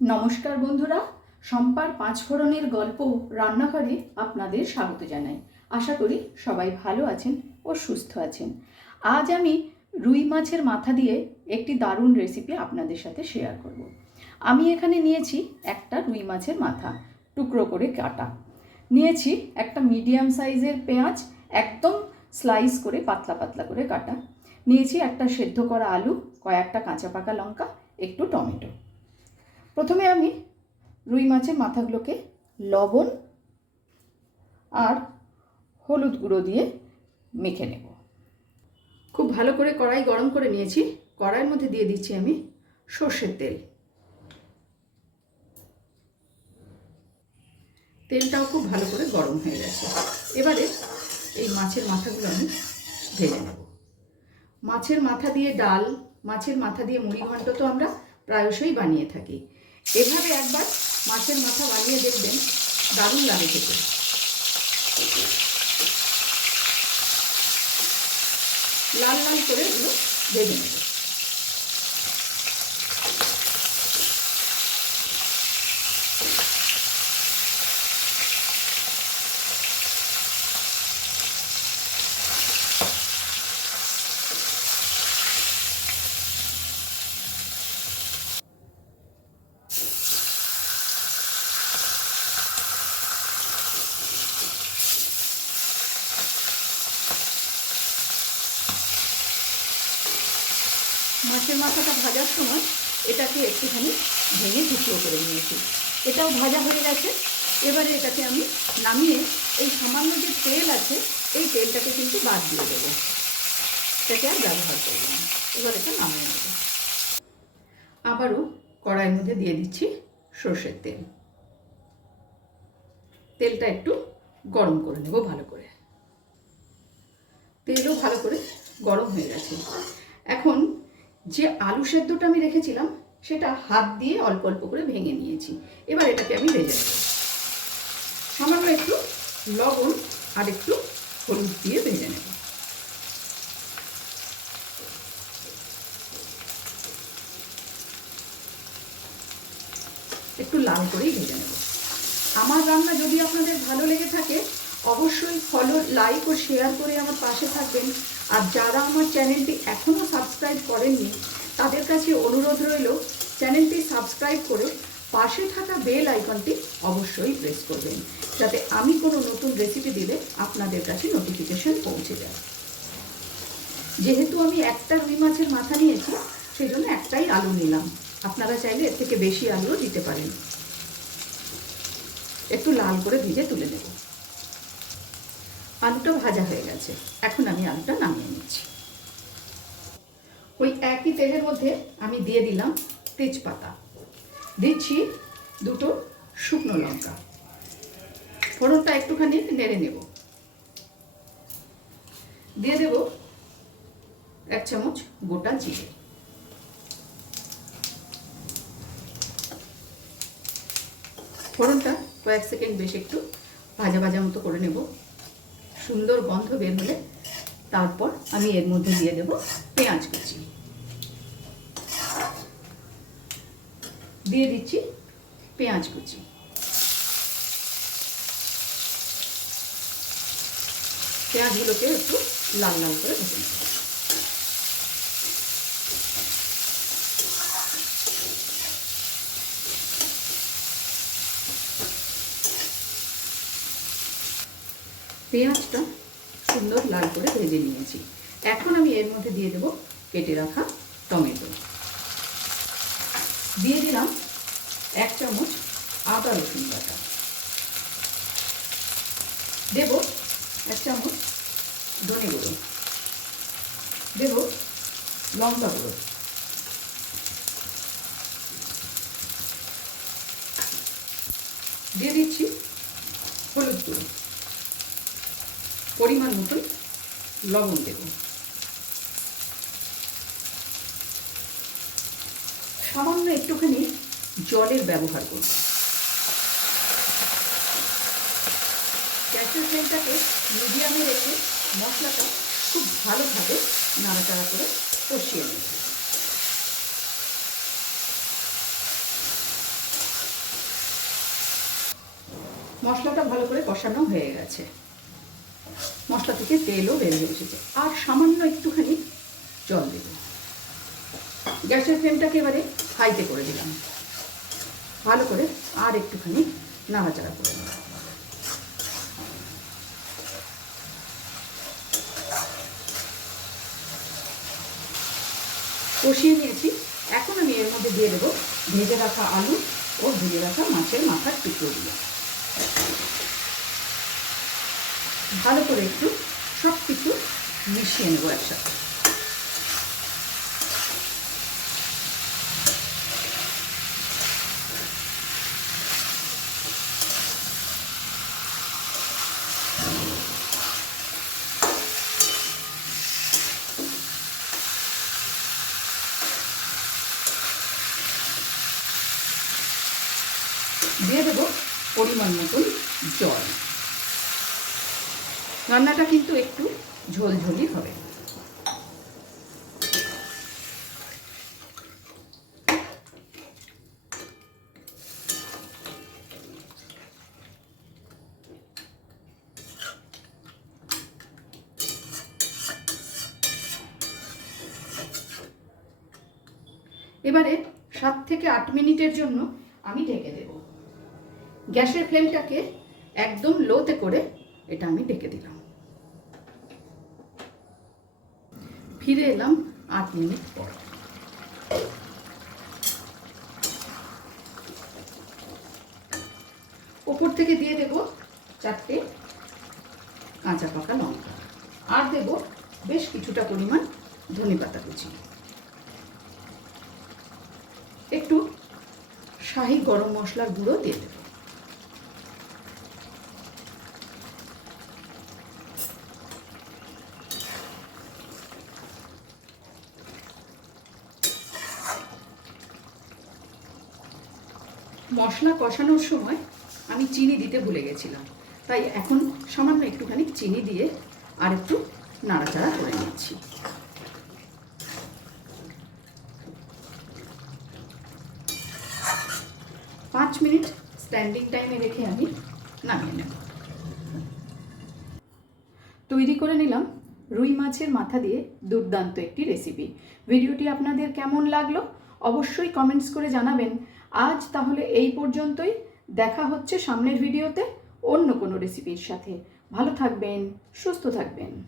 নমস্কার বন্ধুরা, সম্পার পাঁচফোড়নের গল্প রান্নাঘরে আপনাদের স্বাগত জানাই। আশা করি সবাই ভালো আছেন ও সুস্থ আছেন। আজ আমি রুই মাছের মাথা দিয়ে একটি দারুণ রেসিপি আপনাদের সাথে শেয়ার করব। আমি এখানে নিয়েছি একটা রুই মাছের মাথা, টুকরো করে কাটা। নিয়েছি একটা মিডিয়াম সাইজের পেঁয়াজ, একদম স্লাইস করে পাতলা পাতলা করে কাটা। নিয়েছি একটা সেদ্ধ করা আলু, কয়েকটা কাঁচা পাকা লঙ্কা, একটু টমেটো। প্রথমে আমি রুই মাছের মাথাগুলোকে লবণ আর হলুদ গুঁড়ো দিয়ে মেখে নেব। খুব ভালো করে কড়াই গরম করে নিয়েছি। কড়াইয়ের মধ্যে দিয়ে দিচ্ছি আমি সর্ষের তেল। তেলটাও খুব ভালো করে গরম হয়ে গেছে। এবারে এই মাছের মাথাগুলো আমি ভেজে নেব। মাছের মাথা দিয়ে ডাল, মাছের মাথা দিয়ে মুড়ি ঘন্ট তো আমরা প্রায়শই বানিয়ে থাকি। এভাবে একবার মাছের মাথা বানিয়ে দেখবেন, দারুণ লাগে খেতে। লাল লাল করে এগুলো ভেজে নেব মাছের মাথাটা ভাজার সময় এটাকে একটুখানি ভেঙে টুকরো করে নিয়েছি। এটাও ভাজা হয়ে গেছে। এবারে এটাকে আমি নামিয়ে এই সামান্য যে তেল আছে, এই তেলটাকে কিন্তু বাদ দিয়ে দেবো। এটাকে আর ব্যবহার করব না। এবার এটা নামিয়ে নেব। আবারও কড়াইয়ের মধ্যে দিয়ে দিচ্ছি সর্ষের তেল। তেলটা একটু গরম করে নেব ভালো করে। তেলও ভালো করে গরম হয়ে গেছে। এখন যে আলু সেদ্ধটা আমি রেখেছিলাম, সেটা হাত দিয়ে অল্প অল্প করে ভেঙে নিয়েছি। এবার এটাকে আমি ভেজে নেব। সামান্য একটু লবণ আর একটু হলুদ দিয়ে ভেজে নেব। একটু লাল করেই ভেজে নেব। আমার রান্না যদি আপনাদের ভালো লেগে থাকে, অবশ্যই ফলো লাইক ও শেয়ার করে আমার পাশে থাকবেন। আর যারা আমার চ্যানেলটি এখনও সাবস্ক্রাইব করেননি, তাদের কাছে অনুরোধ রইল, চ্যানেলটি সাবস্ক্রাইব করে পাশে থাকা বেল আইকনটি অবশ্যই প্রেস করবেন, যাতে আমি কোনো নতুন রেসিপি দিলে আপনাদের কাছে নোটিফিকেশন পৌঁছে যায়। যেহেতু আমি একটা রুই মাছের মাথা নিয়েছি সেই জন্য একটাই আলু নিলাম। আপনারা চাইলে এর থেকে বেশি আলুও দিতে পারেন। একটু লাল করে ভেজে তুলে নেব। আলুটা ভাজা হয়ে গেছে। এখন আমি আলুটা নামিয়ে নিচ্ছি। ওই একই তেলের মধ্যে আমি দিয়ে দিলাম তেজপাতা। দিচ্ছি দুটো শুকনো লঙ্কা। ফোড়নটা একটুখানি নেড়ে নেব। দিয়ে দেব এক চামচ গোটা জিরে। ফোড়নটা কয়েক সেকেন্ড বেশ একটু ভাজা ভাজা মতো করে নেব। সুন্দর গন্ধ বের হলে তারপর আমি এর মধ্যে দিয়ে দেব পেঁয়াজ কুচি। দিয়ে দিচ্ছি পেঁয়াজ কুচি। পেঁয়াজগুলোকে একটু লাল লাল করে ভেজে নেব। পেঁয়াজটা সুন্দর লাল করে ভেজে নিয়েছি। এখন আমি এর মধ্যে দিয়ে দেব কেটে রাখা টমেটো। দিয়ে দিলাম এক চামচ আদা রসুন বাটা। দেব এক চামচ ধনে গুঁড়ো। দেব লঙ্কা গুঁড়ো। দিয়ে দিচ্ছি হলুদ গুঁড়ো পরিমাণ মতন লবণ দেব। সামান্য একটুখানি জলের ব্যবহার করব। গ্যাসের ফ্লেমটাকে মিডিয়ামে রেখে মশলাটা খুব ভালোভাবে নাড়াচাড়া করে কষিয়ে নেব। মশলাটা ভালো করে কষানো হয়ে গেছে। মশলা থেকে তেলও বেরিয়ে এসেছে। আর সামান্য একটুখানি জল দেব। গ্যাসের ফ্লেমটাকে এবারে হাইতে করে দিলাম। ভালো করে আর একটুখানি নাড়াচাড়া করে নেব কষিয়ে নিয়েছি। এখন আমি এর মধ্যে দিয়ে দেবো ভেজে রাখা আলু ও ভেজে রাখা মাছের মাথার টুকরোগুলো। ভালো করে একটু সব কিছু মিশিয়ে নেব একসাথে। দিয়ে দেবো পরিমাণ মতন জল। রান্নাটা কিন্তু একটু ঝোলঝোলি হবে। এবারে সাত থেকে আট মিনিটের জন্য আমি ঢেকে দেব। গ্যাসের ফ্লেমটাকে একদম লোতে করে এটা আমি ঢেকে দিলাম। ফিরে এলাম আট মিনিট পর। ওপর থেকে দিয়ে দেব চারটে কাঁচা পাকা লঙ্কা। আর দেব বেশ কিছুটা পরিমাণ ধনে পাতা কুচি। একটু শাহি গরম মশলার গুঁড়ো দিয়ে দেব। মশলা কষানোর সময় আমি চিনি দিতে ভুলে গেছিলাম। তাই এখন সামান্য একটুখানি চিনি দিয়ে আর একটু নাড়াচাড়া করে নিচ্ছি। পাঁচ মিনিট স্ট্যান্ডিং টাইমে রেখে আমি নামিয়ে নেব। তৈরি করে নিলাম রুই মাছের মাথা দিয়ে দুর্দান্ত একটি রেসিপি। ভিডিওটি আপনাদের কেমন লাগল? অবশ্যই কমেন্টস করে জানাবেন। আজ তাহলে এই পর্যন্তই। দেখা হচ্ছে সামনের ভিডিওতে অন্য কোনো রেসিপির সাথে। ভালো থাকবেন, সুস্থ থাকবেন।